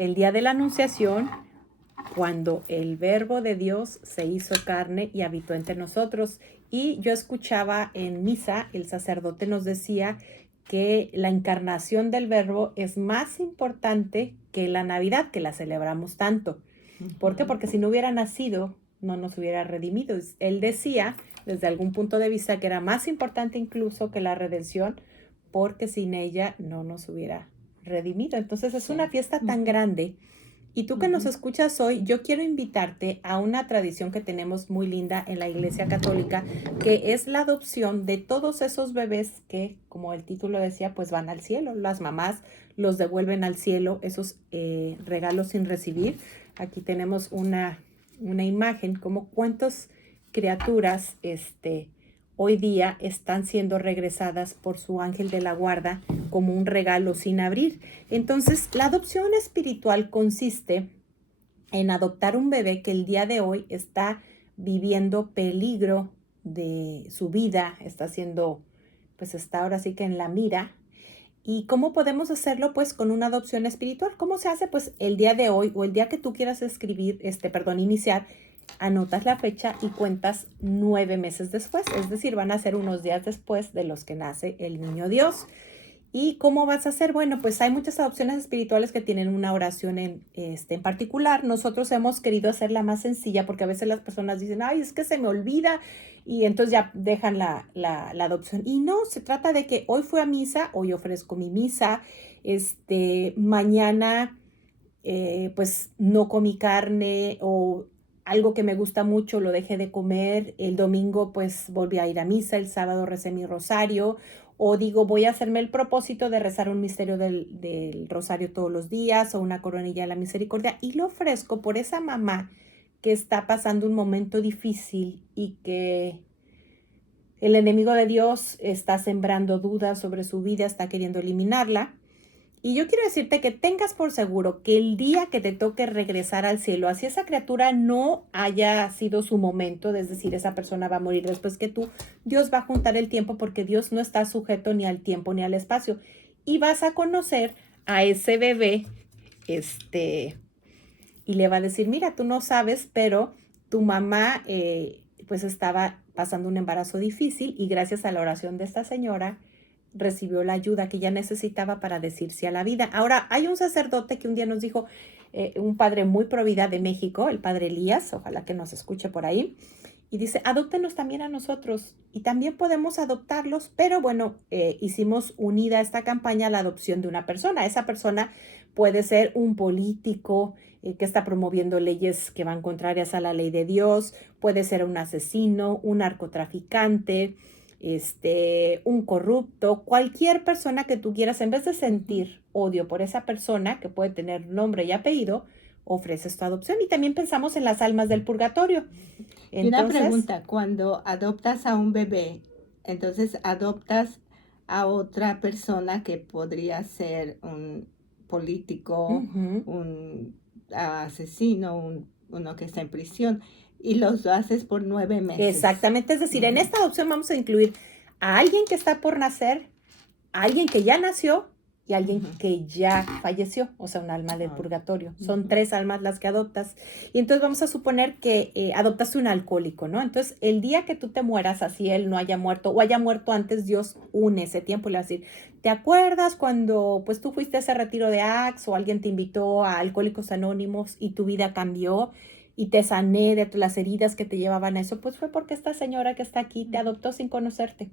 el día de la Anunciación, cuando el Verbo de Dios se hizo carne y habitó entre nosotros. Y yo escuchaba en misa, el sacerdote nos decía que la encarnación del Verbo es más importante que la Navidad, que la celebramos tanto. ¿Por qué? Porque si no hubiera nacido, no nos hubiera redimido. Él decía, desde algún punto de vista, que era más importante incluso que la redención, porque sin ella no nos hubiera redimido. Entonces es una fiesta tan grande. Y tú que nos escuchas hoy, yo quiero invitarte a una tradición que tenemos muy linda en la Iglesia Católica, que es la adopción de todos esos bebés que, como el título decía, pues van al cielo. Las mamás los devuelven al cielo, esos regalos sin recibir. Aquí tenemos una imagen, como cuántas criaturas hoy día están siendo regresadas por su ángel de la guarda como un regalo sin abrir. Entonces, la adopción espiritual consiste en adoptar un bebé que el día de hoy está viviendo peligro de su vida, está siendo, pues está ahora sí que en la mira. ¿Y cómo podemos hacerlo? Pues con una adopción espiritual. ¿Cómo se hace? Pues el día de hoy o el día que tú quieras iniciar, anotas la fecha y cuentas 9 meses después. Es decir, van a ser unos días después de los que nace el niño Dios. ¿Y cómo vas a hacer? Bueno, pues hay muchas adopciones espirituales que tienen una oración en particular. Nosotros hemos querido hacerla más sencilla porque a veces las personas dicen, ay, es que se me olvida y entonces ya dejan la adopción. Y no, se trata de que hoy fui a misa, hoy ofrezco mi misa, mañana pues no comí carne o algo que me gusta mucho lo dejé de comer, el domingo pues volví a ir a misa, el sábado recé mi rosario, o digo voy a hacerme el propósito de rezar un misterio del rosario todos los días o una coronilla de la misericordia y lo ofrezco por esa mamá que está pasando un momento difícil y que el enemigo de Dios está sembrando dudas sobre su vida, está queriendo eliminarla. Y yo quiero decirte que tengas por seguro que el día que te toque regresar al cielo, así esa criatura no haya sido su momento, es decir, esa persona va a morir después que tú, Dios va a juntar el tiempo porque Dios no está sujeto ni al tiempo ni al espacio. Y vas a conocer a ese bebé, y le va a decir, mira, tú no sabes, pero tu mamá pues estaba pasando un embarazo difícil y gracias a la oración de esta señora, recibió la ayuda que ella necesitaba para decir sí a la vida. Ahora, hay un sacerdote que un día nos dijo, un padre muy pro vida de México, el padre Elías, ojalá que nos escuche por ahí, y dice, adóptenos también a nosotros y también podemos adoptarlos, pero bueno, hicimos unida esta campaña la adopción de una persona. Esa persona puede ser un político que está promoviendo leyes que van contrarias a la ley de Dios, puede ser un asesino, un narcotraficante, un corrupto, cualquier persona que tú quieras, en vez de sentir odio por esa persona que puede tener nombre y apellido, ofreces tu adopción. Y también pensamos en las almas del purgatorio. Y una Entonces, pregunta, cuando adoptas a un bebé, entonces adoptas a otra persona que podría ser un político, ujú, un asesino, uno que está en prisión, y los haces por 9 meses. exactamente, es decir, en Ujú. esta adopción vamos a incluir a alguien que está por nacer, alguien que ya nació y alguien Ujú. que ya falleció, o sea, un alma del Ah, purgatorio. Son ujú. 3 almas las que adoptas. Y entonces vamos a suponer que adoptaste un alcohólico, ¿no? Entonces, el día que tú te mueras, así él no haya muerto o haya muerto antes, Dios une ese tiempo y le va a decir, ¿te acuerdas cuando pues tú fuiste a ese retiro de Axe o alguien te invitó a Alcohólicos Anónimos y tu vida cambió? Y te sané de las heridas que te llevaban a eso, pues fue porque esta señora que está aquí te Ujú. adoptó sin conocerte.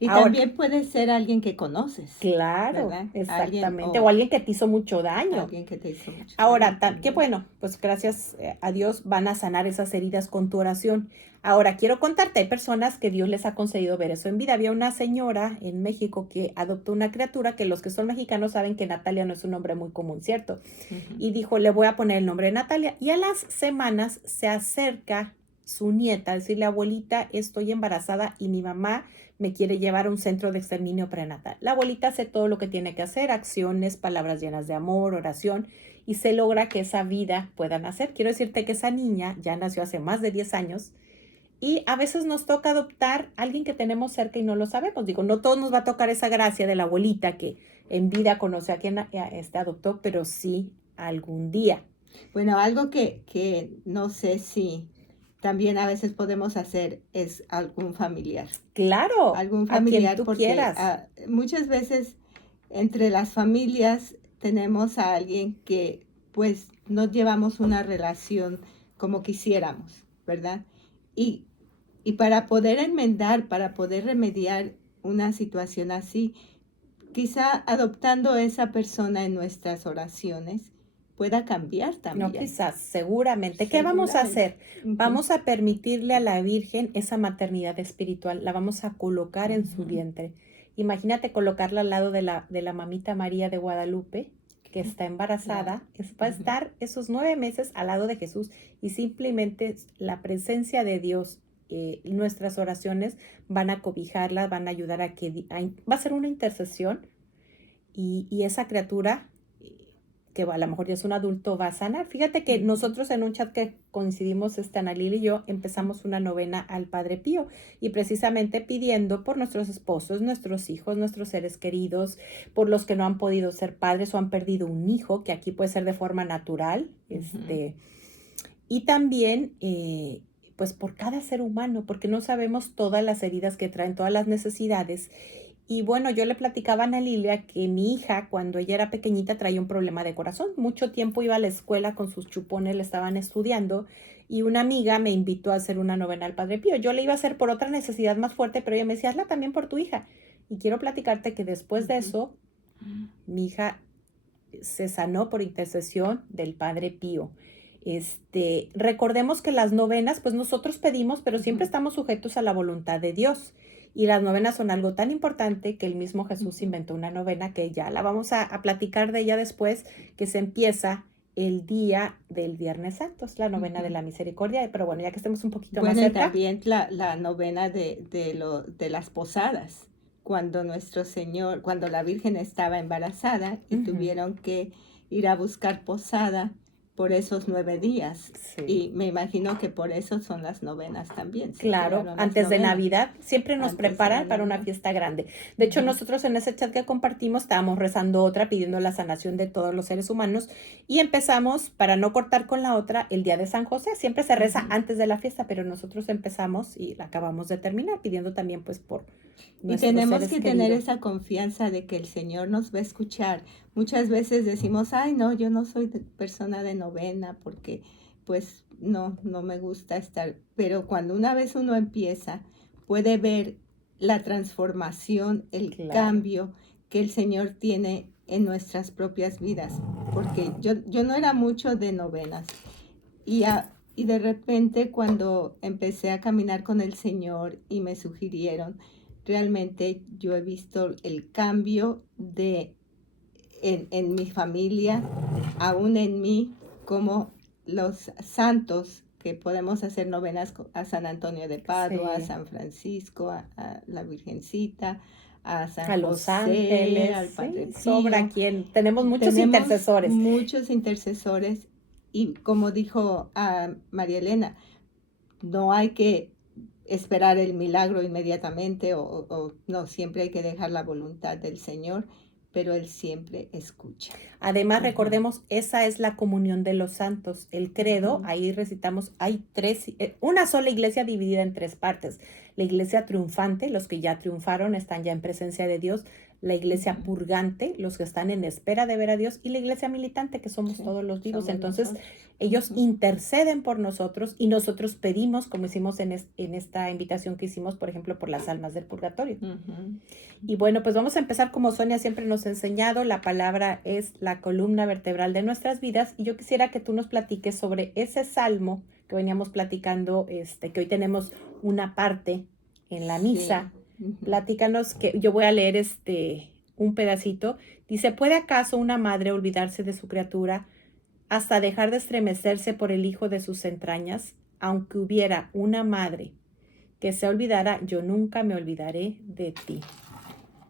Y Ahora, también puede ser alguien que conoces, claro, ¿verdad? Alguien exactamente. O o alguien que te hizo mucho daño. alguien que te hizo mucho Ahora, daño qué también. bueno, pues gracias a Dios van a sanar esas heridas con tu oración. Ahora, quiero contarte, hay personas que Dios les ha concedido ver eso en vida. Había una señora en México que adoptó una criatura que los que son mexicanos saben que Natalia no es un nombre muy común, ¿cierto? Ujú. Y dijo, le voy a poner el nombre de Natalia. Y a las semanas se acerca su nieta a decirle, abuelita, estoy embarazada y mi mamá me quiere llevar a un centro de exterminio prenatal. La abuelita hace todo lo que tiene que hacer, acciones, palabras llenas de amor, oración, y se logra que esa vida pueda nacer. Quiero decirte que esa niña ya nació hace más de 10 años y a veces nos toca adoptar a alguien que tenemos cerca y no lo sabemos. Digo, no todos nos va a tocar esa gracia de la abuelita que en vida conoce a quien adoptó, pero sí algún día. Bueno, algo que no sé si también a veces podemos hacer es Claro, algún a quien familiar, tú porque quieras. muchas veces entre las familias tenemos a alguien que pues no llevamos una relación como quisiéramos, ¿verdad? Y, y para poder enmendar, para poder remediar una situación así, quizá adoptando a esa persona en nuestras oraciones pueda cambiar No, también, quizás, seguramente. ¿Qué vamos a seguramente. hacer? Ujú, Vamos a permitirle a la Virgen esa maternidad espiritual, la vamos a colocar en su ujú. vientre. Imagínate colocarla al lado de la mamita María de Guadalupe, que está Claro. embarazada, va a Ujú. estar esos 9 meses al lado de Jesús y simplemente la presencia de Dios, nuestras oraciones van a cobijarla, van a ayudar a que, va a ser una intercesión y esa criatura que a lo mejor ya es un adulto, va a sanar. Fíjate que Ujú, nosotros en un chat que coincidimos, Ana Lili y yo, empezamos una novena al Padre Pío y precisamente pidiendo por nuestros esposos, nuestros hijos, nuestros seres queridos, por los que no han podido ser padres o han perdido un hijo, que aquí puede ser de forma natural, ujú. y también pues por cada ser humano, porque no sabemos todas las heridas que traen, todas las necesidades. Y bueno, yo le platicaba a Ana Lilia que mi hija, cuando ella era pequeñita, traía un problema de corazón. Mucho tiempo iba a la escuela con sus chupones, le estaban estudiando, y una amiga me invitó a hacer una novena al Padre Pío. Yo le iba a hacer por otra necesidad más fuerte, pero ella me decía, hazla también por tu hija. Y quiero platicarte que después de Ujú. eso, mi hija se sanó por intercesión del Padre Pío. Recordemos que las novenas, pues nosotros pedimos, pero siempre Ujú, estamos sujetos a la voluntad de Dios. Y las novenas son algo tan importante que el mismo Jesús ujú. inventó una novena que ya la vamos a platicar de ella después, que se empieza el día del Viernes Santo, es la novena de Ujú. la misericordia. Pero bueno, ya que estemos un poquito más Bueno, y cerca. también la novena de las posadas, cuando nuestro Señor, cuando la Virgen estaba embarazada y Ujú, tuvieron que ir a buscar posada por esos 9 días. sí. Y me imagino que por eso son las novenas también, se Claro, crearon las antes de novenas Navidad siempre nos antes de la preparan para una Navidad. fiesta grande. De hecho, Ujú, nosotros en ese chat que compartimos estábamos rezando otra, pidiendo la sanación de todos los seres humanos y empezamos, para no cortar con la otra, el día de San José. Siempre se reza ujú. antes de la fiesta, pero nosotros empezamos y la acabamos de terminar pidiendo también pues por Y nuestros tenemos seres que tener queridos. esa confianza de que el Señor nos va a escuchar. Muchas veces decimos, ay, no, yo no soy persona de novena porque pues no, no me gusta estar. Pero cuando una vez uno empieza, puede ver la transformación, el Claro. cambio que el Señor tiene en nuestras propias vidas. Porque yo no era mucho de novenas. Y de repente cuando empecé a caminar con el Señor y me sugirieron, realmente yo he visto el cambio en mi familia, aún en mí, como los santos que podemos hacer novenas a San Antonio de Padua, a Sí. San Francisco, a la Virgencita, a San A Los José, Ángeles, al sí, Padre sobra Pío. quien. Tenemos muchos Tenemos intercesores. muchos intercesores y como dijo María Elena, no hay que esperar el milagro inmediatamente o no, siempre hay que dejar la voluntad del Señor, pero Él siempre escucha. Además, Ujú, recordemos, esa es la comunión de los santos. El credo, ujú, ahí recitamos, hay una sola iglesia dividida en tres partes. La iglesia triunfante, los que ya triunfaron están ya en presencia de Dios. La iglesia ujú. purgante, los que están en espera de ver a Dios. Y la iglesia militante, que somos Sí, todos los vivos. somos Entonces, nosotros. ellos Ujú, interceden por nosotros y nosotros pedimos, como hicimos en esta invitación que hicimos, por ejemplo, por las almas del purgatorio. ujú, Y bueno, pues vamos a empezar como Sonia siempre nos ha enseñado. La palabra es la columna vertebral de nuestras vidas. Y yo quisiera que tú nos platiques sobre ese salmo que veníamos platicando, que hoy tenemos una parte en la sí. misa. Ujú. Platícanos, que yo voy a leer un pedacito. Dice, ¿puede acaso una madre olvidarse de su criatura hasta dejar de estremecerse por el hijo de sus entrañas? Aunque hubiera una madre que se olvidara, yo nunca me olvidaré de ti.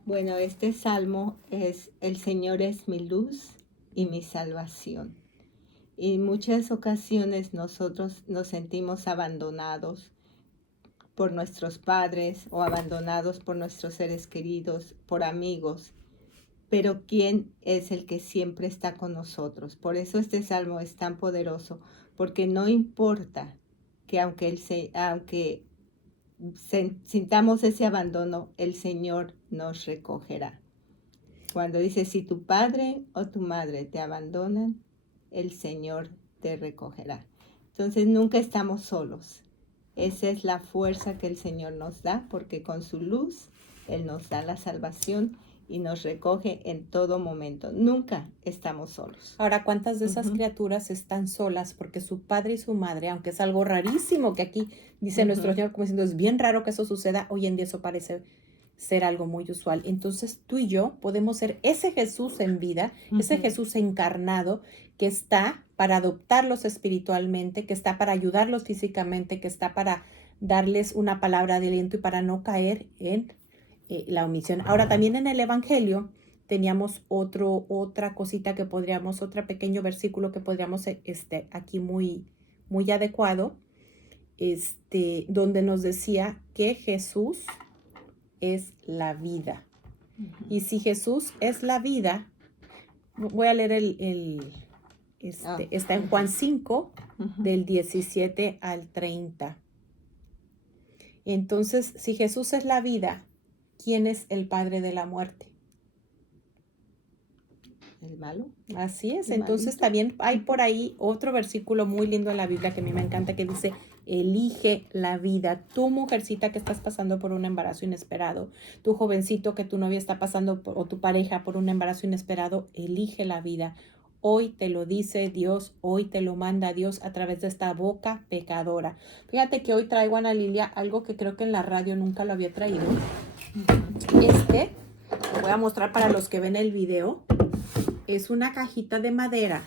Bueno, este salmo es, el Señor es mi luz y Mm. mi salvación. Y en muchas ocasiones nosotros nos sentimos abandonados por nuestros padres o abandonados por nuestros seres queridos, por amigos. pero ¿quién es el que siempre está con nosotros? Por eso este salmo es tan poderoso, porque no importa que aunque sintamos ese abandono, el Señor nos recogerá. Cuando dice, si tu padre o tu madre te abandonan, el Señor te recogerá. Entonces nunca estamos solos. Esa es la fuerza que el Señor nos da, porque con su luz Él nos da la salvación y nos recoge en todo momento. Nunca estamos solos. Ahora, ¿cuántas de esas criaturas están solas porque su padre y su madre, aunque es algo rarísimo que aquí dice nuestro Señor, como diciendo, es bien raro que eso suceda, hoy en día eso parece ser algo muy usual. Entonces tú y yo podemos ser ese Jesús en vida, ese Jesús encarnado que está para adoptarlos espiritualmente, que está para ayudarlos físicamente, que está para darles una palabra de aliento y para no caer en la omisión. Ahora, también en el Evangelio teníamos otra cosita que podríamos, otro pequeño versículo que podríamos, aquí muy, muy adecuado, donde nos decía que Jesús es la vida. Y si Jesús es la vida, voy a leer está en Juan 5, del 17 al 30. Entonces, si Jesús es la vida, ¿quién es el padre de la muerte? ¿El malo? Así es. Entonces también hay por ahí otro versículo muy lindo en la Biblia que a mí me encanta, que dice, elige la vida. Tu mujercita que estás pasando por un embarazo inesperado, tu jovencito que tu novia está pasando o tu pareja por un embarazo inesperado, elige la vida. Hoy te lo dice Dios, hoy te lo manda Dios a través de esta boca pecadora. Fíjate que hoy traigo a Ana Lilia algo que creo que en la radio nunca lo había traído. Lo voy a mostrar para los que ven el video. Es una cajita de madera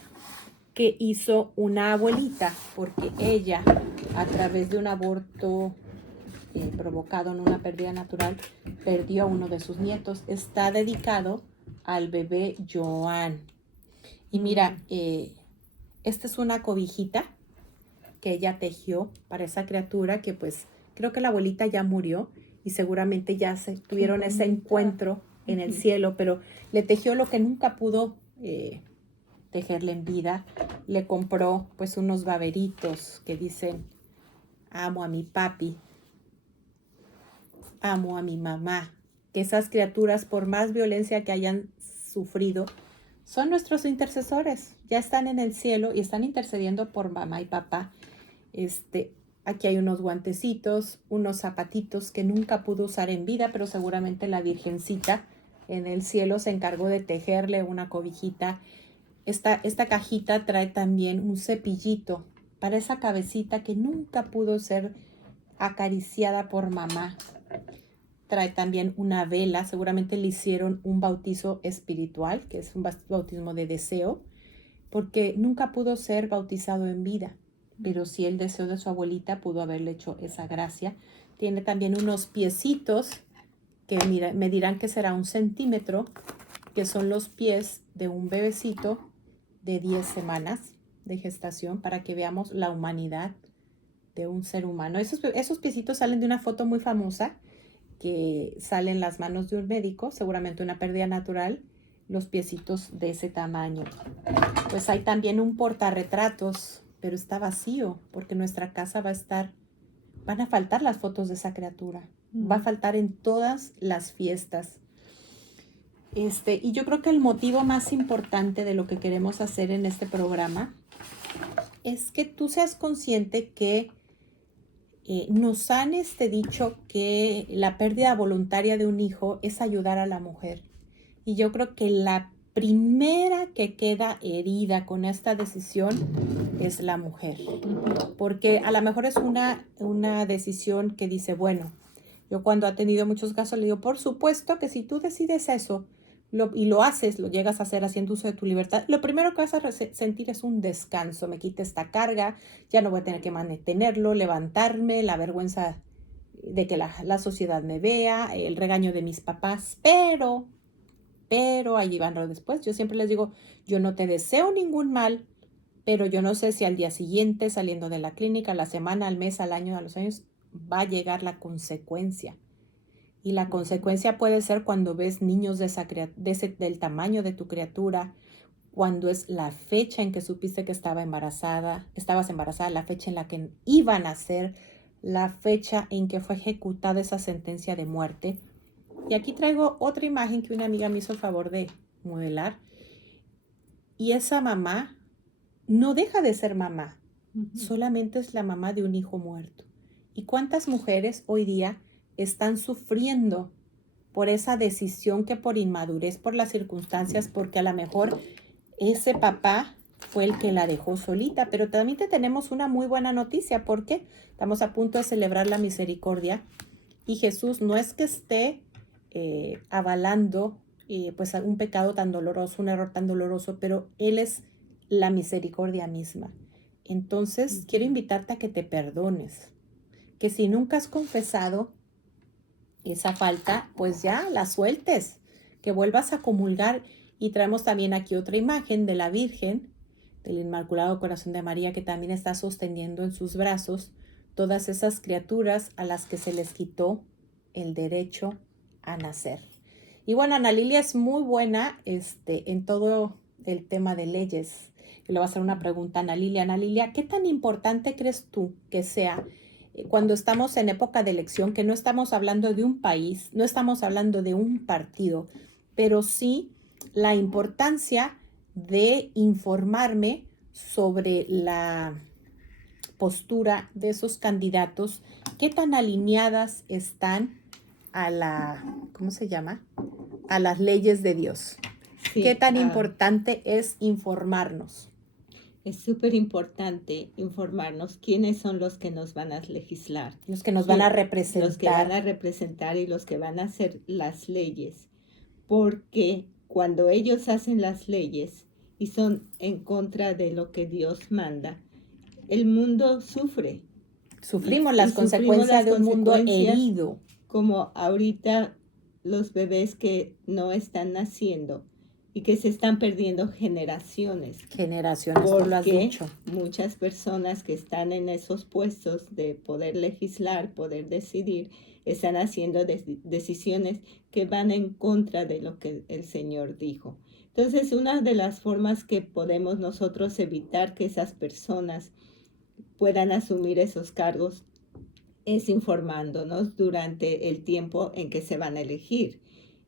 que hizo una abuelita porque ella, a través de un aborto provocado en una pérdida natural, perdió a uno de sus nietos. Está dedicado al bebé Joan. Y mira, esta es una cobijita que ella tejió para esa criatura que pues creo que la abuelita ya murió y seguramente ya tuvieron ese encuentro en el cielo, pero le tejió lo que nunca pudo tejerle en vida. Le compró pues unos baberitos que dicen, amo a mi papi, amo a mi mamá. Que esas criaturas, por más violencia que hayan sufrido, son nuestros intercesores. Ya están en el cielo y están intercediendo por mamá y papá. Aquí hay unos guantecitos, unos zapatitos que nunca pudo usar en vida, pero seguramente la Virgencita en el cielo se encargó de tejerle una cobijita. Esta cajita trae también un cepillito para esa cabecita que nunca pudo ser acariciada por mamá. Trae también una vela, seguramente le hicieron un bautizo espiritual, que es un bautismo de deseo, porque nunca pudo ser bautizado en vida, pero sí el deseo de su abuelita pudo haberle hecho esa gracia. Tiene también unos piecitos que me dirán que será 1 centímetro, que son los pies de un bebecito de 10 semanas de gestación, para que veamos la humanidad de un ser humano. Esos piecitos salen de una foto muy famosa que sale en las manos de un médico, seguramente una pérdida natural, los piecitos de ese tamaño. Pues hay también un portarretratos, pero está vacío porque nuestra casa van a faltar las fotos de esa criatura. Va a faltar en todas las fiestas. Y yo creo que el motivo más importante de lo que queremos hacer en este programa es que tú seas consciente que nos han dicho que la pérdida voluntaria de un hijo es ayudar a la mujer. Y yo creo que la primera que queda herida con esta decisión es la mujer. Porque a lo mejor es una decisión que dice, bueno, yo cuando he tenido muchos casos le digo, por supuesto que si tú decides eso y lo haces, lo llegas a hacer haciendo uso de tu libertad, lo primero que vas a sentir es un descanso. Me quita esta carga, ya no voy a tener que mantenerlo, levantarme, la vergüenza de que la sociedad me vea, el regaño de mis papás, pero ahí van después. Yo siempre les digo, yo no te deseo ningún mal, pero yo no sé si al día siguiente, saliendo de la clínica, a la semana, al mes, al año, a los años, va a llegar la consecuencia. Y la consecuencia puede ser cuando ves niños del tamaño de tu criatura, cuando es la fecha en que supiste que estabas embarazada, la fecha en la que iba a nacer, la fecha en que fue ejecutada esa sentencia de muerte. Y aquí traigo otra imagen que una amiga me hizo el favor de modelar. Y esa mamá no deja de ser mamá, solamente es la mamá de un hijo muerto. ¿Y cuántas mujeres hoy día están sufriendo por esa decisión que por inmadurez, por las circunstancias, porque a lo mejor ese papá fue el que la dejó solita? Pero también te tenemos una muy buena noticia, porque estamos a punto de celebrar la misericordia y Jesús no es que esté avalando pues un pecado tan doloroso, un error tan doloroso, pero Él es la misericordia misma. Entonces, quiero invitarte a que te perdones, que si nunca has confesado esa falta, pues ya la sueltes, que vuelvas a comulgar. Y traemos también aquí otra imagen de la Virgen, del Inmaculado Corazón de María, que también está sosteniendo en sus brazos todas esas criaturas a las que se les quitó el derecho a nacer. Y bueno, Ana Lilia es muy buena en todo el tema de leyes. Yo le voy a hacer una pregunta a Ana Lilia. Ana Lilia, ¿qué tan importante crees tú que sea cuando estamos en época de elección, que no estamos hablando de un país, no estamos hablando de un partido, pero sí la importancia de informarme sobre la postura de esos candidatos, qué tan alineadas están a la, ¿cómo se llama? A las leyes de Dios? Sí, ¿qué tan importante es informarnos? Es súper importante informarnos quiénes son los que nos van a legislar. Los que nos van a representar. Los que van a representar y los que van a hacer las leyes. Porque cuando ellos hacen las leyes y son en contra de lo que Dios manda, el mundo sufre. Sufrimos las consecuencias de un mundo herido. Como ahorita los bebés que no están naciendo y que se están perdiendo generaciones. Generaciones, tú lo has dicho. Muchas personas que están en esos puestos de poder legislar, poder decidir, están haciendo decisiones que van en contra de lo que el Señor dijo. Entonces, una de las formas que podemos nosotros evitar que esas personas puedan asumir esos cargos es informándonos durante el tiempo en que se van a elegir.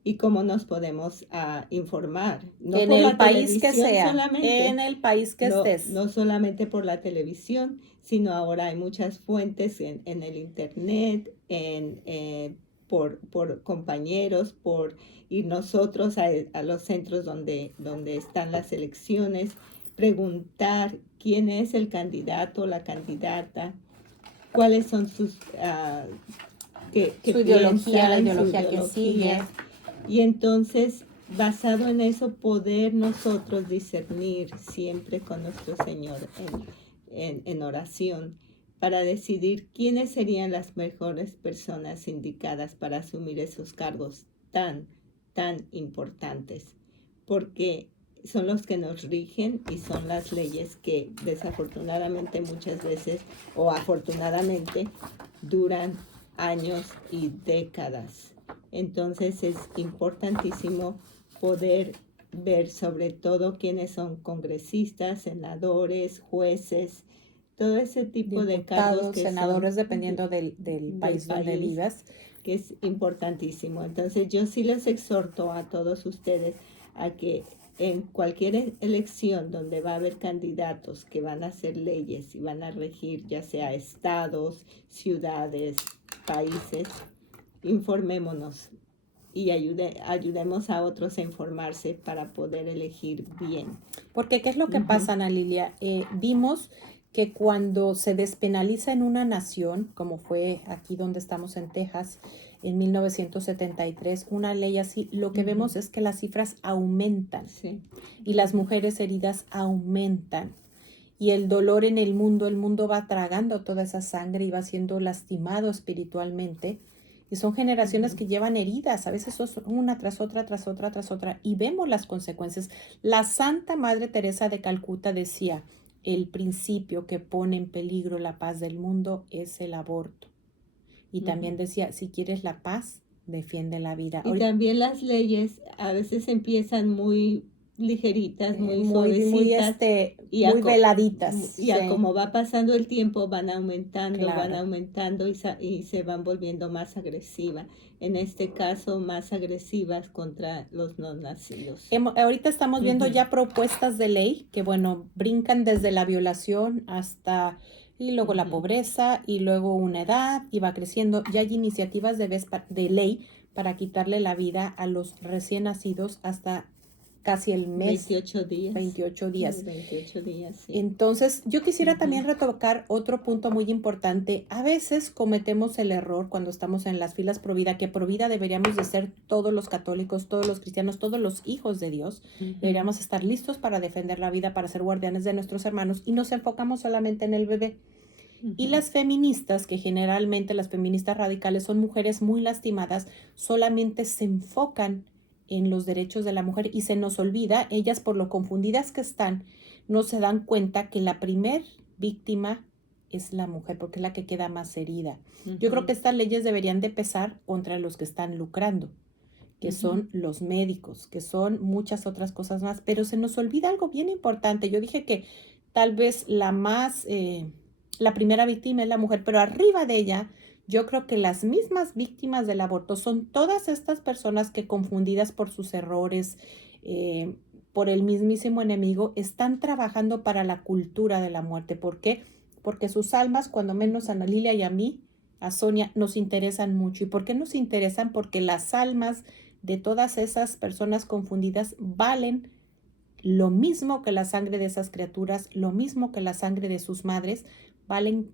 ¿Y cómo nos podemos informar? No en el país que sea, solamente, en el país que estés. No solamente por la televisión, sino ahora hay muchas fuentes en el internet, por compañeros, por ir nosotros a los centros donde están las elecciones, preguntar quién es el candidato o la candidata, cuáles son sus... su ideología, la ideología que sigue. Y entonces, basado en eso, poder nosotros discernir siempre con nuestro Señor en oración para decidir quiénes serían las mejores personas indicadas para asumir esos cargos tan importantes. Porque son los que nos rigen y son las leyes que desafortunadamente muchas veces o afortunadamente duran años y décadas. Entonces es importantísimo poder ver sobre todo quiénes son congresistas, senadores, jueces, todo ese tipo de cargos que senadores, dependiendo del país donde vivas, que es importantísimo. Entonces yo sí les exhorto a todos ustedes a que en cualquier elección donde va a haber candidatos que van a hacer leyes y van a regir ya sea estados, ciudades, países, informémonos y ayudemos a otros a informarse para poder elegir bien. Porque ¿qué es lo que pasa, Ana Lilia? Vimos que cuando se despenaliza en una nación, como fue aquí donde estamos en Texas, en 1973, una ley así, lo que vemos es que las cifras aumentan y las mujeres heridas aumentan. Y el dolor en el mundo va tragando toda esa sangre y va siendo lastimado espiritualmente. Y son generaciones que llevan heridas, a veces una tras otra, tras otra, tras otra, y vemos las consecuencias. La Santa Madre Teresa de Calcuta decía, el principio que pone en peligro la paz del mundo es el aborto. Y también decía, si quieres la paz, defiende la vida. Y también las leyes a veces empiezan muy ligeritas, muy suavecitas. Muy veladitas. Y a como va pasando el tiempo van aumentando Claro. y se van volviendo más agresivas. En este caso, más agresivas contra los no nacidos. Ahorita estamos viendo Ujú. ya propuestas de ley que, bueno, brincan desde la violación hasta, y luego la Ujú. pobreza, y luego una edad, y va creciendo. Ya hay iniciativas de ley para quitarle la vida a los recién nacidos hasta casi el mes. 28 días. 28 días. 28 días, sí. Entonces, yo quisiera Ujú. también retocar otro punto muy importante. A veces cometemos el error cuando estamos en las filas pro vida, que pro vida deberíamos de ser todos los católicos, todos los cristianos, todos los hijos de Dios. Ujú. Deberíamos estar listos para defender la vida, para ser guardianes de nuestros hermanos, y nos enfocamos solamente en el bebé. Y Ujú. las feministas, que generalmente las feministas radicales son mujeres muy lastimadas, solamente se enfocan en los derechos de la mujer y se nos olvida, ellas por lo confundidas que están, no se dan cuenta que la primer víctima es la mujer, porque es la que queda más herida. Yo creo que estas leyes deberían de pesar contra los que están lucrando, que son los médicos, que son muchas otras cosas más, pero se nos olvida algo bien importante. Yo dije que tal vez la primera víctima es la mujer, pero arriba de ella, yo creo que las mismas víctimas del aborto son todas estas personas que, confundidas por sus errores, por el mismísimo enemigo, están trabajando para la cultura de la muerte. ¿Por qué? Porque sus almas, cuando menos a Ana Lilia y a mí, a Sonia, nos interesan mucho. ¿Y por qué nos interesan? Porque las almas de todas esas personas confundidas valen lo mismo que la sangre de esas criaturas, lo mismo que la sangre de sus madres, valen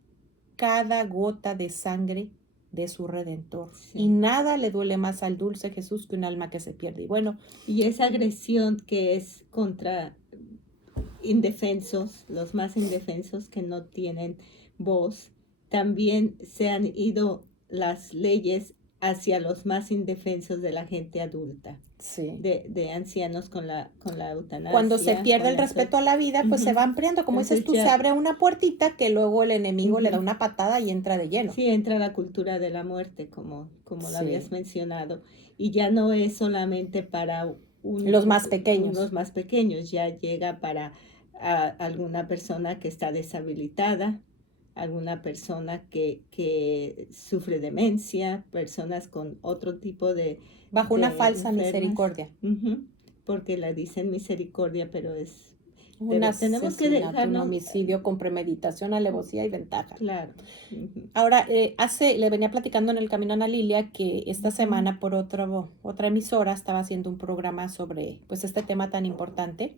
cada gota de sangre de su Redentor. Sí. Y nada le duele más al dulce Jesús que un alma que se pierde. Y bueno, y esa agresión que es contra indefensos, los más indefensos que no tienen voz, también se han ido las leyes hacia los más indefensos de la gente adulta, sí. de ancianos con la eutanasia. Cuando se pierde el respeto a la vida, pues se va ampliando. Como Entonces dices tú, se abre una puertita que luego el enemigo le da una patada y entra de lleno. Sí, entra la cultura de la muerte, como Sí. lo habías mencionado. Y ya no es solamente para los más pequeños. Los más pequeños, ya llega para alguna persona que está deshabilitada, alguna persona que sufre demencia, personas con otro tipo de... Bajo una falsa enfermas. Misericordia. Porque la dicen misericordia, pero es... Un tenemos que asesinato, dejarnos... un homicidio con premeditación, alevosía y ventaja. Claro. Ahora, le venía platicando en el camino a Ana Lilia que esta semana por otra emisora estaba haciendo un programa sobre pues este tema tan importante.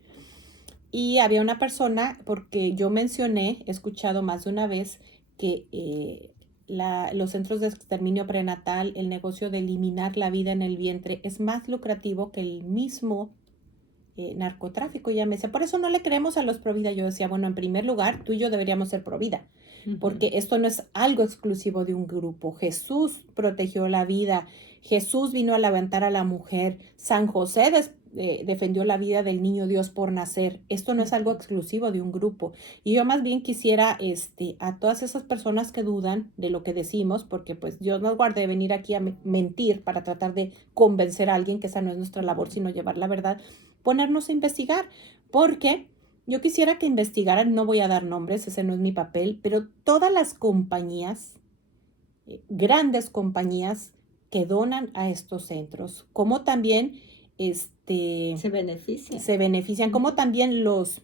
Y había una persona, porque yo mencioné, he escuchado más de una vez, que los centros de exterminio prenatal, el negocio de eliminar la vida en el vientre, es más lucrativo que el mismo narcotráfico. Y ella me decía, por eso no le creemos a los Provida. Yo decía, bueno, en primer lugar, tú y yo deberíamos ser Provida, porque esto no es algo exclusivo de un grupo. Jesús protegió la vida, Jesús vino a levantar a la mujer, San José defendió la vida del niño Dios por nacer. Esto no es algo exclusivo de un grupo. Y yo más bien quisiera a todas esas personas que dudan de lo que decimos, porque pues Dios nos guarde de venir aquí a mentir para tratar de convencer a alguien, que esa no es nuestra labor, sino llevar la verdad, ponernos a investigar, porque yo quisiera que investigaran, no voy a dar nombres, ese no es mi papel, pero todas las compañías, grandes compañías que donan a estos centros, como también se benefician, como también los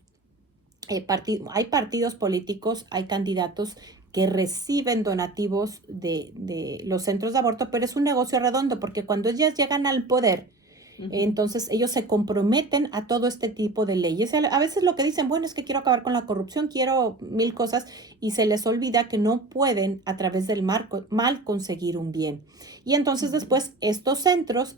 hay partidos políticos, hay candidatos que reciben donativos de los centros de aborto, pero es un negocio redondo, porque cuando ellas llegan al poder, entonces ellos se comprometen a todo este tipo de leyes. A veces lo que dicen, bueno, es que quiero acabar con la corrupción, quiero 1000 cosas, y se les olvida que no pueden a través del mal conseguir un bien. Y entonces después estos centros,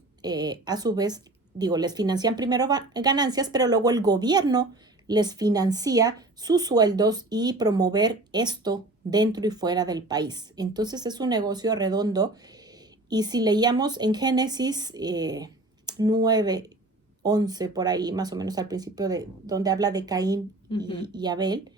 a su vez, les financian primero ganancias, pero luego el gobierno les financia sus sueldos y promover esto dentro y fuera del país. Entonces es un negocio redondo. Y si leíamos en Génesis 9, 11, por ahí más o menos al principio, donde habla de Caín y Abel,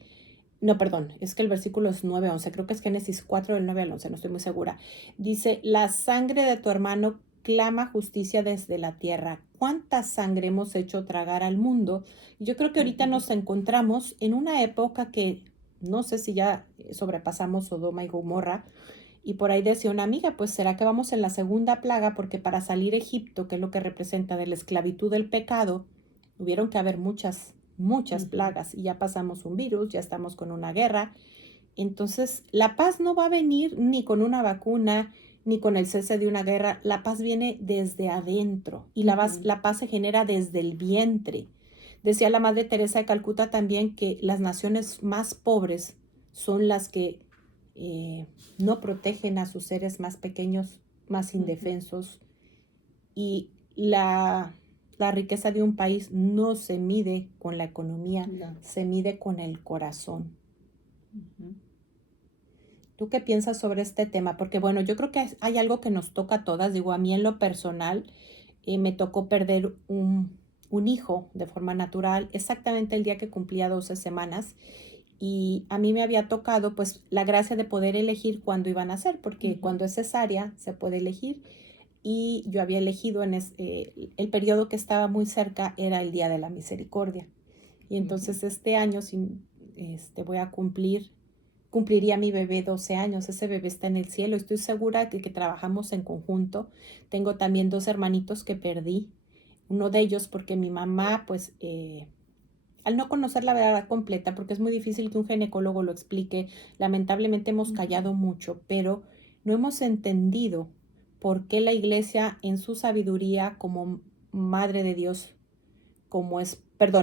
no, perdón, es que el versículo es 9, 11, creo que es Génesis 4 del 9 al 11, no estoy muy segura. Dice, la sangre de tu hermano clama justicia desde la tierra. ¿Cuánta sangre hemos hecho tragar al mundo? Yo creo que ahorita nos encontramos en una época que no sé si ya sobrepasamos Sodoma y Gomorra. Y por ahí decía una amiga, pues será que vamos en la segunda plaga, porque para salir Egipto, que es lo que representa de la esclavitud del pecado, hubieron que haber muchas plagas, y ya pasamos un virus, ya estamos con una guerra. Entonces, la paz no va a venir ni con una vacuna, ni con el cese de una guerra. La paz viene desde adentro, y la paz se genera desde el vientre. Decía la Madre Teresa de Calcuta también que las naciones más pobres son las que no protegen a sus seres más pequeños, más indefensos. Y la riqueza de un país no se mide con la economía, No. se mide con el corazón. ¿Tú qué piensas sobre este tema? Porque bueno, yo creo que hay algo que nos toca a todas. Digo, a mí en lo personal me tocó perder un hijo de forma natural exactamente el día que cumplía 12 semanas. Y a mí me había tocado pues la gracia de poder elegir cuándo iban a nacer, porque cuando es cesárea se puede elegir. Y yo había elegido el periodo que estaba muy cerca era el Día de la Misericordia. Y entonces este año cumpliría mi bebé 12 años. Ese bebé está en el cielo. Estoy segura que trabajamos en conjunto. Tengo también 2 hermanitos que perdí. Uno de ellos porque mi mamá pues al no conocer la verdad completa, porque es muy difícil que un ginecólogo lo explique, lamentablemente hemos callado mucho, pero no hemos entendido por qué la iglesia en su sabiduría como madre de Dios,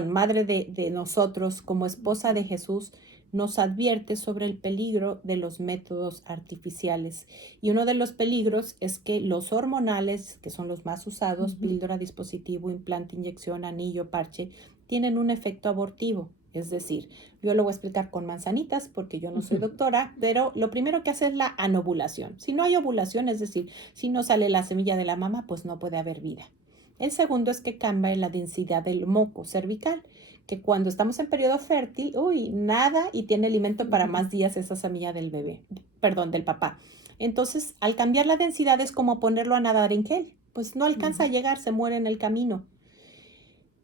madre de nosotros, como esposa de Jesús, nos advierte sobre el peligro de los métodos artificiales. Y uno de los peligros es que los hormonales, que son los más usados, píldora, dispositivo, implante, inyección, anillo, parche, tienen un efecto abortivo. Es decir, yo lo voy a explicar con manzanitas porque yo no soy doctora, pero lo primero que hace es la anovulación. Si no hay ovulación, es decir, si no sale la semilla de la mama, pues no puede haber vida. El segundo es que cambia la densidad del moco cervical, que cuando estamos en periodo fértil, nada y tiene alimento para más días esa semilla del del papá. Entonces, al cambiar la densidad es como ponerlo a nadar en gel, pues no alcanza a llegar, se muere en el camino.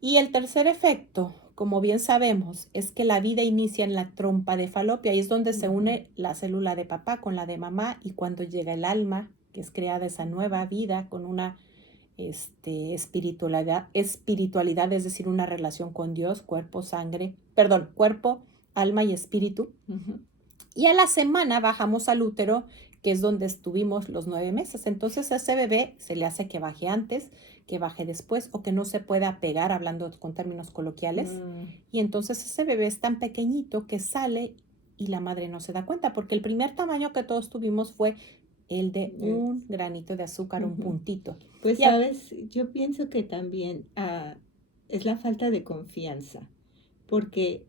Y el tercer efecto, como bien sabemos, es que la vida inicia en la trompa de Falopia y es donde se une la célula de papá con la de mamá, y cuando llega el alma, que es creada esa nueva vida con una espiritualidad, es decir, una relación con Dios, cuerpo, alma y espíritu. Y a la semana bajamos al útero, que es donde estuvimos los 9 meses. Entonces a ese bebé se le hace que baje antes, que baje después, o que no se pueda pegar, hablando con términos coloquiales. Y entonces ese bebé es tan pequeñito que sale y la madre no se da cuenta, porque el primer tamaño que todos tuvimos fue el de un granito de azúcar, un puntito. Pues sabes, yo pienso que también es la falta de confianza, porque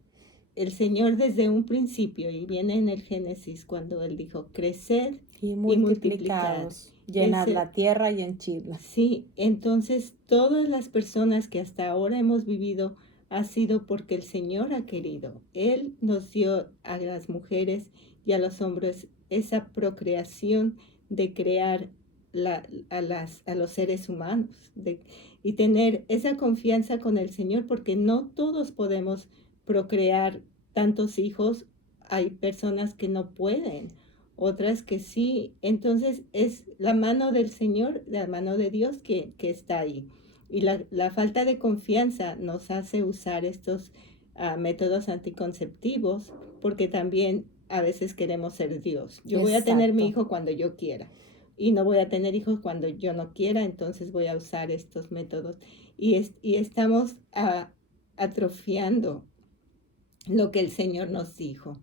el Señor desde un principio, y viene en el Génesis cuando Él dijo, crecer y multiplicados, llenar la tierra y henchirla. Sí, entonces todas las personas que hasta ahora hemos vivido ha sido porque el Señor ha querido. Él nos dio a las mujeres y a los hombres esa procreación de crear a los seres humanos y tener esa confianza con el Señor, porque no todos podemos procrear tantos hijos. Hay personas que no pueden, otras que sí. Entonces es la mano del Señor, la mano de Dios que está ahí. Y la falta de confianza nos hace usar estos métodos anticonceptivos, porque también a veces queremos ser Dios. Yo voy a tener mi hijo cuando yo quiera y no voy a tener hijos cuando yo no quiera, entonces voy a usar estos métodos. Y estamos atrofiando lo que el Señor nos dijo.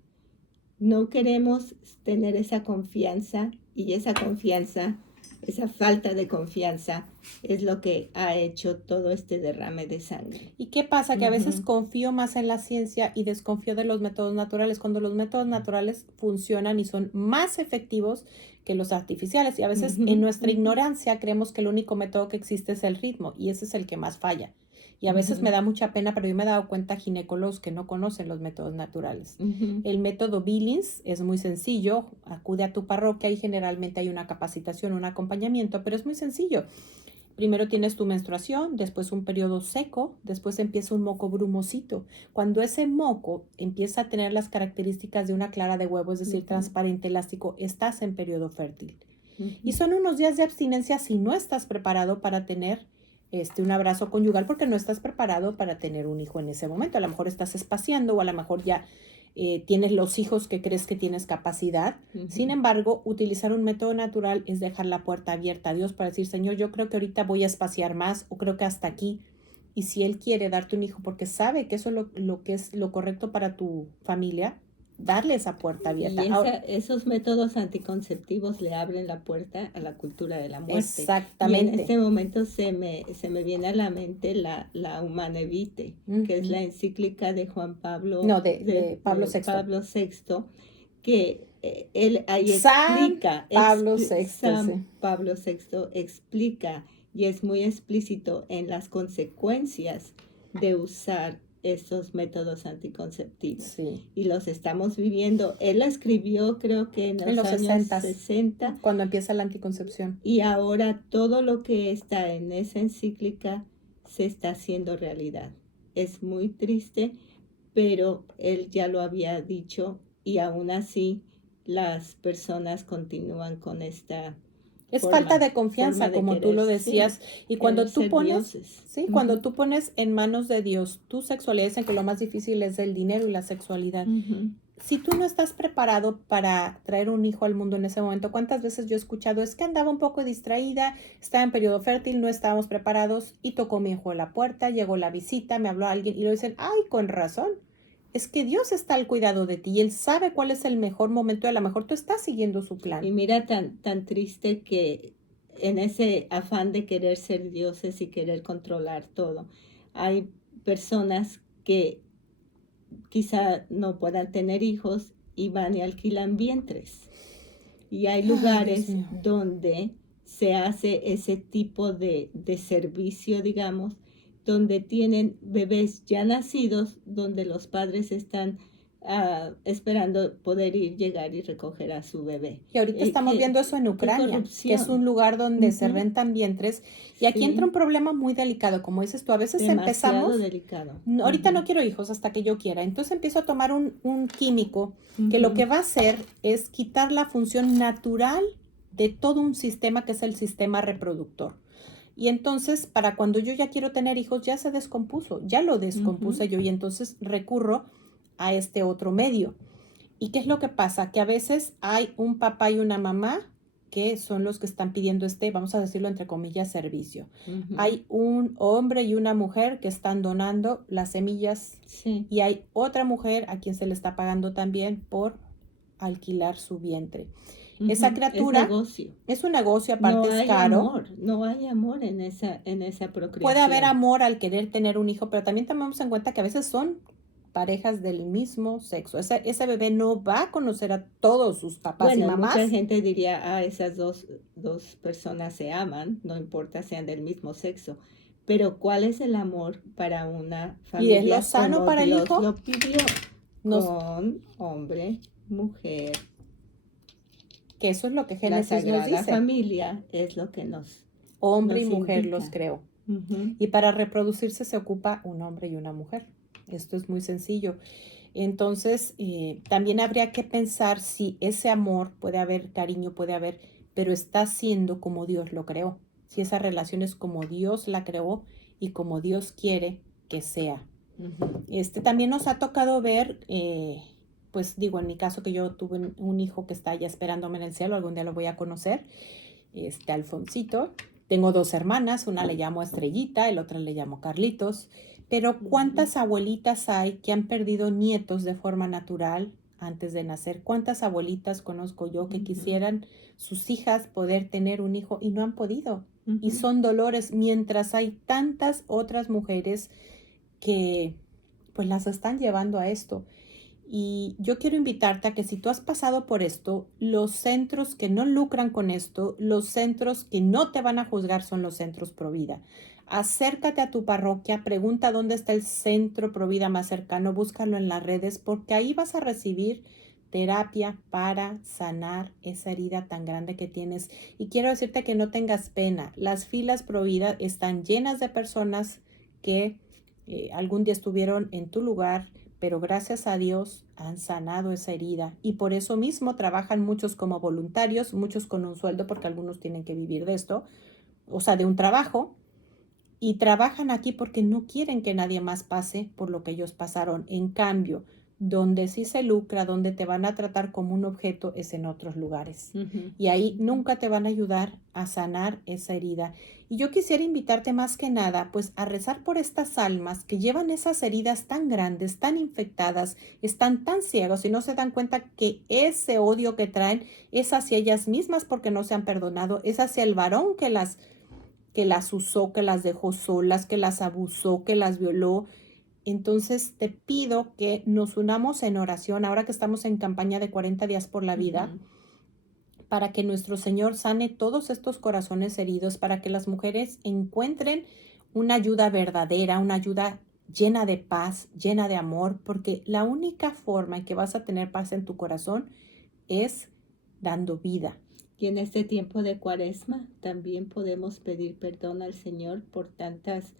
No queremos tener esa confianza, y esa confianza, esa falta de confianza es lo que ha hecho todo este derrame de sangre. ¿Y qué pasa? Que a veces confío más en la ciencia y desconfío de los métodos naturales, cuando los métodos naturales funcionan y son más efectivos que los artificiales. Y a veces en nuestra ignorancia creemos que el único método que existe es el ritmo, y ese es el que más falla. Y a veces me da mucha pena, pero yo me he dado cuenta ginecólogos que no conocen los métodos naturales. El método Billings es muy sencillo, acude a tu parroquia y generalmente hay una capacitación, un acompañamiento, pero es muy sencillo. Primero tienes tu menstruación, después un periodo seco, después empieza un moco brumosito. Cuando ese moco empieza a tener las características de una clara de huevo, es decir, transparente, elástico, estás en periodo fértil. Y son unos días de abstinencia si no estás preparado para tener un abrazo conyugal, porque no estás preparado para tener un hijo en ese momento. A lo mejor estás espaciando o a lo mejor ya tienes los hijos que crees que tienes capacidad. Sin embargo, utilizar un método natural es dejar la puerta abierta a Dios para decir, Señor, yo creo que ahorita voy a espaciar más o creo que hasta aquí. Y si Él quiere darte un hijo porque sabe que eso es lo que es lo correcto para tu familia, darle esa puerta abierta. Y esos métodos anticonceptivos le abren la puerta a la cultura de la muerte. Exactamente. Y en este momento se me viene a la mente la Humanae Vitae, que es la encíclica de Juan Pablo. No, de Pablo VI. Pablo VI, que él ahí explica. Pablo VI. Pablo VI explica y es muy explícito en las consecuencias de usar esos métodos anticonceptivos. Sí. Y los estamos viviendo. Él la escribió creo que en los años 60. Cuando empieza la anticoncepción. Y ahora todo lo que está en esa encíclica se está haciendo realidad. Es muy triste, pero él ya lo había dicho y aún así las personas continúan con esta... Es falta de confianza, como tú lo decías. Sí, y cuando tú pones, cuando tú pones en manos de Dios tu sexualidad, dicen que lo más difícil es el dinero y la sexualidad. Si tú no estás preparado para traer un hijo al mundo en ese momento, ¿cuántas veces yo he escuchado? Es que andaba un poco distraída, estaba en periodo fértil, no estábamos preparados y tocó mi hijo a la puerta, llegó la visita, me habló alguien y lo dicen, ay, con razón. Es que Dios está al cuidado de ti y Él sabe cuál es el mejor momento y a lo mejor tú estás siguiendo su plan. Y mira tan triste que en ese afán de querer ser dioses y querer controlar todo, hay personas que quizá no puedan tener hijos y van y alquilan vientres. Y hay lugares donde se hace ese tipo de servicio, digamos, donde tienen bebés ya nacidos, donde los padres están esperando poder llegar y recoger a su bebé. Y ahorita estamos viendo eso en Ucrania, que es un lugar donde se rentan vientres. Y aquí entra un problema muy delicado, como dices tú, a veces demasiado delicado. Ahorita no quiero hijos hasta que yo quiera. Entonces empiezo a tomar un químico que lo que va a hacer es quitar la función natural de todo un sistema que es el sistema reproductor. Y entonces, para cuando yo ya quiero tener hijos, ya se descompuso, ya lo descompuse yo y entonces recurro a este otro medio. ¿Y qué es lo que pasa? Que a veces hay un papá y una mamá que son los que están pidiendo vamos a decirlo entre comillas, servicio. Hay un hombre y una mujer que están donando las semillas y hay otra mujer a quien se le está pagando también por alquilar su vientre. Esa criatura es un negocio, aparte es caro. No hay amor en esa procreación. Puede haber amor al querer tener un hijo, pero también tomamos en cuenta que a veces son parejas del mismo sexo. Ese bebé no va a conocer a todos sus papás y mamás. Mucha gente diría, esas dos personas se aman, no importa sean del mismo sexo. Pero ¿cuál es el amor para una familia? ¿Y es lo sano para el hijo? Lo pidió con hombre, mujer. Que eso es lo que Génesis nos dice. La familia es lo que hombre nos y mujer indica. los creó. Y para reproducirse se ocupa un hombre y una mujer. Esto es muy sencillo. Entonces, también habría que pensar si ese amor, puede haber cariño, pero está siendo como Dios lo creó. Si esa relación es como Dios la creó y como Dios quiere que sea. También nos ha tocado ver... pues digo, en mi caso que yo tuve un hijo que está ya esperándome en el cielo, algún día lo voy a conocer, Alfonsito. Tengo 2 hermanas, una le llamo Estrellita, el otro le llamo Carlitos, pero ¿cuántas abuelitas hay que han perdido nietos de forma natural antes de nacer? ¿Cuántas abuelitas conozco yo que quisieran sus hijas poder tener un hijo y no han podido? Y son dolores, mientras hay tantas otras mujeres que pues las están llevando a esto. Y yo quiero invitarte a que si tú has pasado por esto, los centros que no lucran con esto, los centros que no te van a juzgar son los centros Provida. acércate a tu parroquia, pregunta dónde está el centro Provida más cercano, búscalo en las redes, porque ahí vas a recibir terapia para sanar esa herida tan grande que tienes. Y quiero decirte que no tengas pena. Las filas Provida están llenas de personas que algún día estuvieron en tu lugar, pero gracias a Dios han sanado esa herida. Y por eso mismo trabajan muchos como voluntarios, muchos con un sueldo, porque algunos tienen que vivir de esto, o sea, de un trabajo. Y trabajan aquí porque no quieren que nadie más pase por lo que ellos pasaron. En cambio, donde sí se lucra, donde te van a tratar como un objeto, es en otros lugares. Y ahí nunca te van a ayudar a sanar esa herida. Y yo quisiera invitarte más que nada, pues, a rezar por estas almas que llevan esas heridas tan grandes, tan infectadas, están tan ciegos y no se dan cuenta que ese odio que traen es hacia ellas mismas porque no se han perdonado, es hacia el varón que las usó, que las dejó solas, que las abusó, que las violó. Entonces te pido que nos unamos en oración, ahora que estamos en campaña de 40 días por la vida, para que nuestro Señor sane todos estos corazones heridos, para que las mujeres encuentren una ayuda verdadera, una ayuda llena de paz, llena de amor, porque la única forma en que vas a tener paz en tu corazón es dando vida. Y en este tiempo de Cuaresma también podemos pedir perdón al Señor por tantas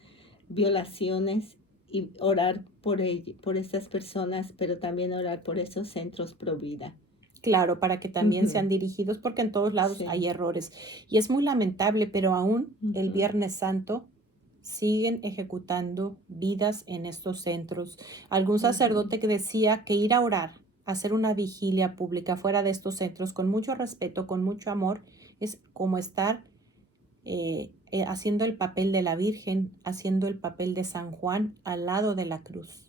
violaciones y orar por estas personas, pero también orar por esos centros Provida. Claro, para que también sean dirigidos, porque en todos lados hay errores. Y es muy lamentable, pero aún el Viernes Santo siguen ejecutando vidas en estos centros. Algún sacerdote que decía que ir a orar, hacer una vigilia pública fuera de estos centros con mucho respeto, con mucho amor, es como estar haciendo el papel de la Virgen, haciendo el papel de San Juan al lado de la cruz.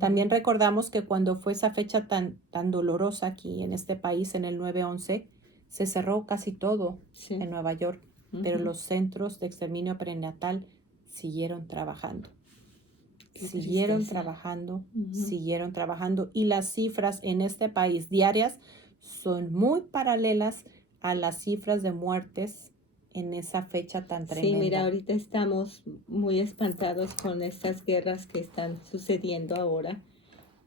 También recordamos que cuando fue esa fecha tan dolorosa aquí en este país, en el 9/11, se cerró casi todo en Nueva York, pero los centros de exterminio prenatal siguieron trabajando. Siguieron trabajando, y las cifras en este país diarias son muy paralelas a las cifras de muertes en esa fecha tan tremenda. Sí, mira, ahorita estamos muy espantados con estas guerras que están sucediendo ahora,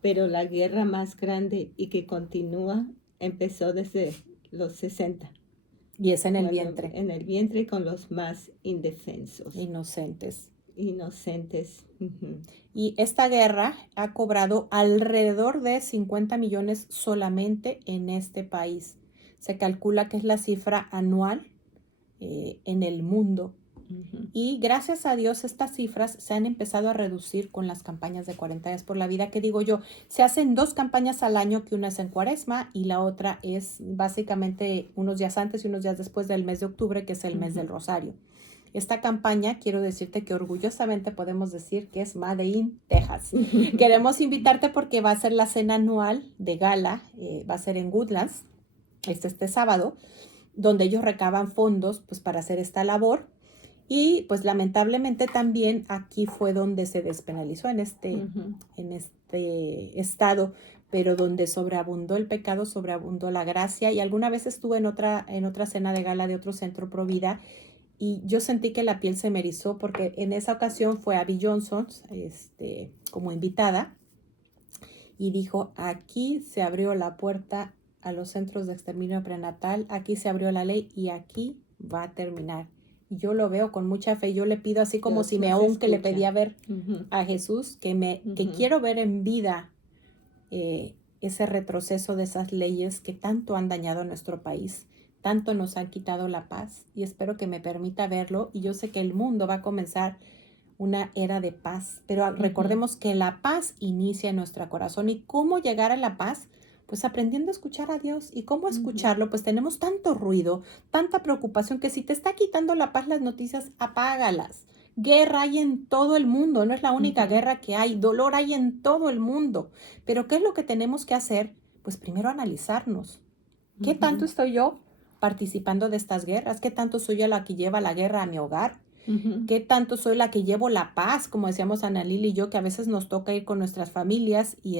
pero la guerra más grande y que continúa empezó desde los 60. Y es en el vientre. En el vientre con los más indefensos. Inocentes. Uh-huh. Y esta guerra ha cobrado alrededor de 50 millones solamente en este país. Se calcula que es la cifra anual en el mundo. Y gracias a Dios estas cifras se han empezado a reducir con las campañas de 40 días por la vida, que digo yo, se hacen 2 campañas al año, que una es en Cuaresma y la otra es básicamente unos días antes y unos días después del mes de octubre, que es el mes del Rosario. Esta campaña, quiero decirte que orgullosamente podemos decir que es Made in Texas. Queremos invitarte porque va a ser la cena anual de gala, va a ser en Woodlands, este sábado, donde ellos recaban fondos pues para hacer esta labor. Y pues lamentablemente también aquí fue donde se despenalizó en este estado, pero donde sobreabundó el pecado, sobreabundó la gracia. Y alguna vez estuve en otra cena de gala de otro centro Provida y yo sentí que la piel se me erizó porque en esa ocasión fue Abby Johnson como invitada y dijo, aquí se abrió la puerta a los centros de exterminio prenatal, aquí se abrió la ley y aquí va a terminar. Y yo lo veo con mucha fe. Yo le pido así como Simeón, que le pedía ver a Jesús, que quiero ver en vida ese retroceso de esas leyes que tanto han dañado a nuestro país, tanto nos han quitado la paz, y espero que me permita verlo. Y yo sé que el mundo va a comenzar una era de paz, pero recordemos que la paz inicia en nuestro corazón. ¿Y cómo llegar a la paz? Pues aprendiendo a escuchar a Dios. ¿Y cómo escucharlo? Pues tenemos tanto ruido, tanta preocupación, que si te está quitando la paz las noticias, apágalas. Guerra hay en todo el mundo, no es la única guerra que hay, dolor hay en todo el mundo. Pero ¿qué es lo que tenemos que hacer? Pues primero analizarnos. ¿Qué tanto estoy yo participando de estas guerras? ¿Qué tanto soy yo la que lleva la guerra a mi hogar? ¿Qué tanto soy la que llevo la paz? Como decíamos Ana Lili y yo, que a veces nos toca ir con nuestras familias y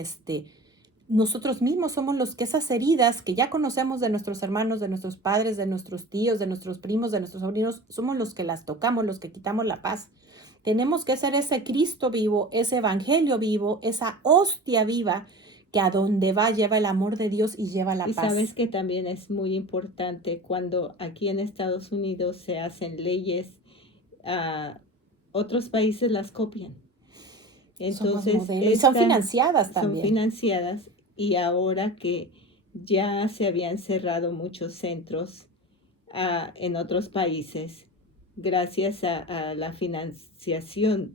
nosotros mismos somos los que esas heridas que ya conocemos de nuestros hermanos, de nuestros padres, de nuestros tíos, de nuestros primos, de nuestros sobrinos, somos los que las tocamos, los que quitamos la paz. Tenemos que ser ese Cristo vivo, ese evangelio vivo, esa hostia viva que a donde va lleva el amor de Dios y lleva la Y paz. sabes que también es muy importante cuando aquí en Estados Unidos se hacen leyes, otros países las copian. Somos Entonces, modelo y son financiadas son también. financiadas, y ahora que ya se habían cerrado muchos centros en otros países, gracias a la financiación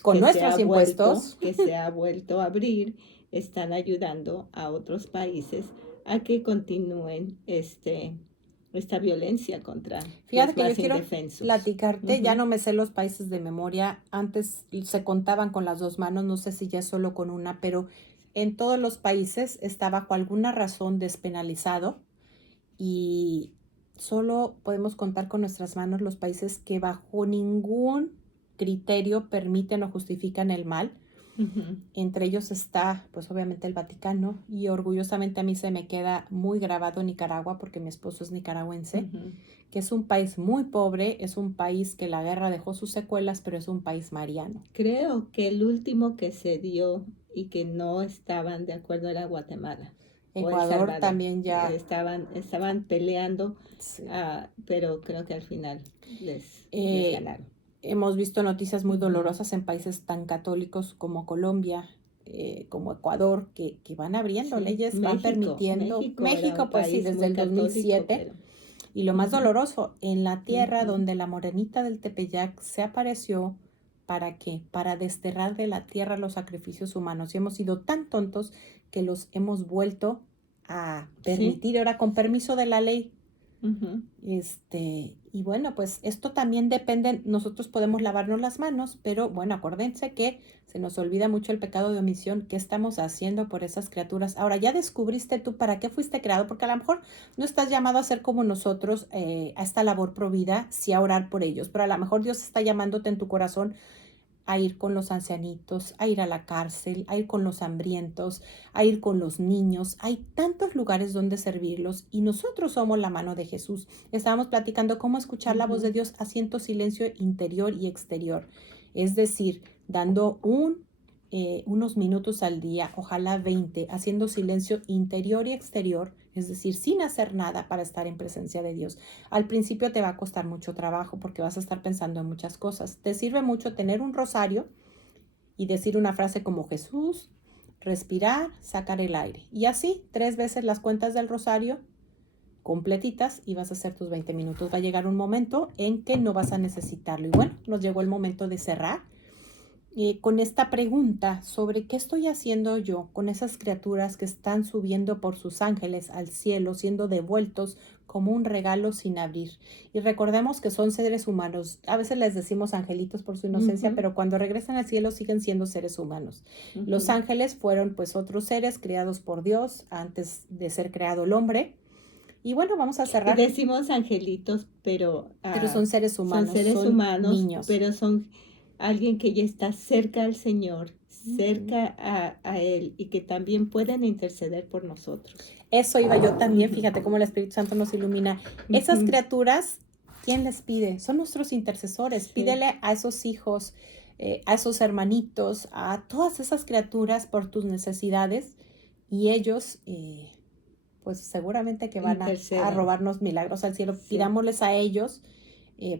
Con nuestros impuestos. que se ha vuelto a abrir, están ayudando a otros países a que continúen esta violencia contra Fíjate los que yo más quiero indefensos. platicarte, ya no me sé los países de memoria, antes se contaban con las dos manos, no sé si ya solo con una, pero en todos los países está bajo alguna razón despenalizado y solo podemos contar con nuestras manos los países que bajo ningún criterio permiten o justifican el mal. Ujú. Entre ellos está, pues obviamente el Vaticano, y orgullosamente a mí se me queda muy grabado Nicaragua porque mi esposo es nicaragüense, Ujú. que es un país muy pobre, es un país que la guerra dejó sus secuelas, pero es un país mariano. Creo que el último que se dio y que no estaban de acuerdo era Guatemala o El Ecuador Salvador. también ya, Estaban peleando, sí. pero creo que al final les Eh, ganaron. Hemos visto noticias muy Ujú. dolorosas en países tan católicos como Colombia, como Ecuador, que van abriendo Sí, leyes, van permitiendo. México era México, un pues sí, país desde muy el católico, 2007. pero Y lo más ujú, doloroso, en la tierra ujú. donde la morenita del Tepeyac se apareció, ¿para qué? Para desterrar de la tierra los sacrificios humanos. Y hemos sido tan tontos que los hemos vuelto a Sí, permitir ahora con sí. permiso de la ley. Ujú. Y bueno, pues esto también depende, nosotros podemos lavarnos las manos, pero bueno, acuérdense que se nos olvida mucho el pecado de omisión. ¿Qué estamos haciendo por esas criaturas? Ahora, ya descubriste tú para qué fuiste creado, porque a lo mejor no estás llamado a ser como nosotros, a esta labor provida, sí a orar por ellos, pero a lo mejor Dios está llamándote en tu corazón a ir con los ancianitos, a ir a la cárcel, a ir con los hambrientos, a ir con los niños. Hay tantos lugares donde servirlos y nosotros somos la mano de Jesús. Estábamos platicando cómo escuchar la voz de Ujú. Dios haciendo silencio interior y exterior. Es decir, dando unos minutos al día, ojalá 20, haciendo silencio interior y exterior, es decir, sin hacer nada para estar en presencia de Dios. Al principio te va a costar mucho trabajo porque vas a estar pensando en muchas cosas. Te sirve mucho tener un rosario y decir una frase como Jesús, respirar, sacar el aire. Y así, 3 veces las cuentas del rosario completitas y vas a hacer tus 20 minutos. Va a llegar un momento en que no vas a necesitarlo. Y bueno, nos llegó el momento de cerrar con esta pregunta sobre qué estoy haciendo yo con esas criaturas que están subiendo por sus ángeles al cielo, siendo devueltos como un regalo sin abrir. Y recordemos que son seres humanos. A veces les decimos angelitos por su inocencia, Ujú. pero cuando regresan al cielo siguen siendo seres humanos. Los Ujú. ángeles fueron pues otros seres creados por Dios antes de ser creado el hombre. Y bueno, vamos a cerrar. Decimos angelitos, pero Pero son seres son humanos, seres son humanos, niños. pero son alguien que ya está cerca al Señor, Ujú. cerca a Él, y que también pueden interceder por nosotros. Eso iba yo también, Ujú. fíjate cómo el Espíritu Santo nos ilumina. Esas Ujú. criaturas, ¿quién les pide? Son nuestros intercesores. Sí. Pídele a esos hijos, a esos hermanitos, a todas esas criaturas por tus necesidades y ellos, pues seguramente que van a Interceden. robarnos milagros al cielo. Sí. Pidámosles a ellos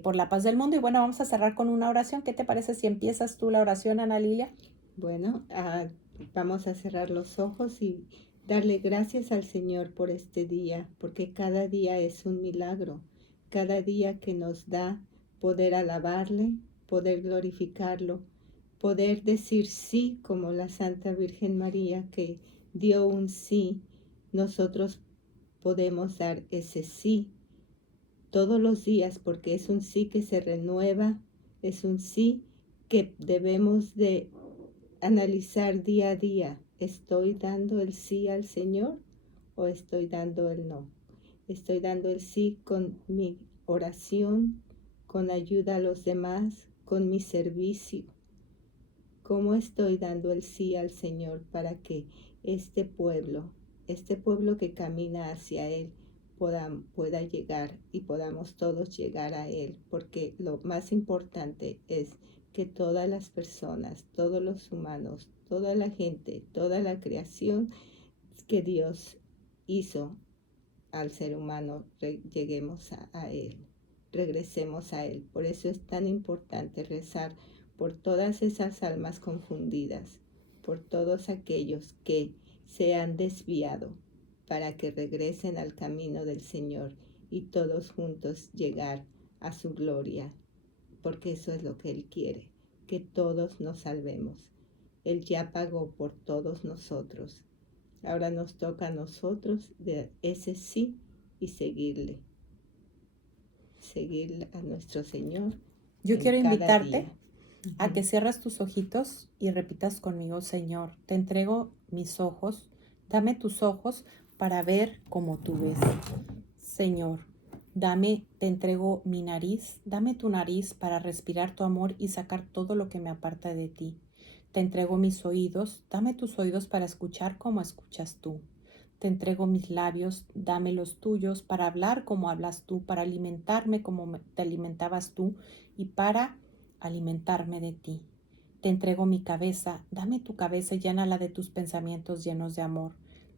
por la paz del mundo. Y bueno, vamos a cerrar con una oración. ¿Qué te parece si empiezas tú la oración, Ana Lilia? Bueno, vamos a cerrar los ojos y darle gracias al Señor por este día, porque cada día es un milagro, cada día que nos da poder alabarle, poder glorificarlo, poder decir sí como la Santa Virgen María que dio un sí. Nosotros podemos dar ese sí todos los días porque es un sí que se renueva, es un sí que debemos de analizar día a día. ¿Estoy dando el sí al Señor o estoy dando el no? Estoy dando el sí con mi oración, con ayuda a los demás, con mi servicio. ¿Cómo estoy dando el sí al Señor para que este pueblo que camina hacia Él, pueda llegar y podamos todos llegar a Él? Porque lo más importante es que todas las personas, todos los humanos, toda la gente, toda la creación que Dios hizo al ser humano, lleguemos a Él, regresemos a Él. Por eso es tan importante rezar por todas esas almas confundidas, por todos aquellos que se han desviado, para que regresen al camino del Señor y todos juntos llegar a su gloria, porque eso es lo que Él quiere, que todos nos salvemos. Él ya pagó por todos nosotros. Ahora nos toca a nosotros de ese sí y seguirle a nuestro Señor. Yo quiero invitarte día. a que cierres tus ojitos y repitas conmigo: Señor, te entrego mis ojos, dame tus ojos para ver como tú ves. Señor, te entrego mi nariz, dame tu nariz para respirar tu amor y sacar todo lo que me aparta de ti. Te entrego mis oídos, dame tus oídos para escuchar como escuchas tú. Te entrego mis labios, dame los tuyos para hablar como hablas tú, para alimentarme como te alimentabas tú y para alimentarme de ti. Te entrego mi cabeza, dame tu cabeza y llénala de tus pensamientos llenos de amor.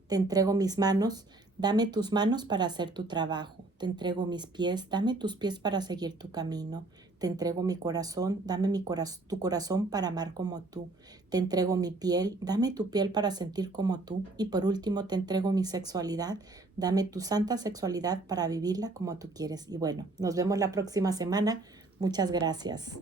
Te entrego mis manos, dame tus manos para hacer tu trabajo. Te entrego mis pies, dame tus pies para seguir tu camino. Te entrego mi corazón, dame tu corazón para amar como tú. Te entrego mi piel, dame tu piel para sentir como tú. Y por último, te entrego mi sexualidad, dame tu santa sexualidad para vivirla como tú quieres. Y bueno, nos vemos la próxima semana. Muchas gracias.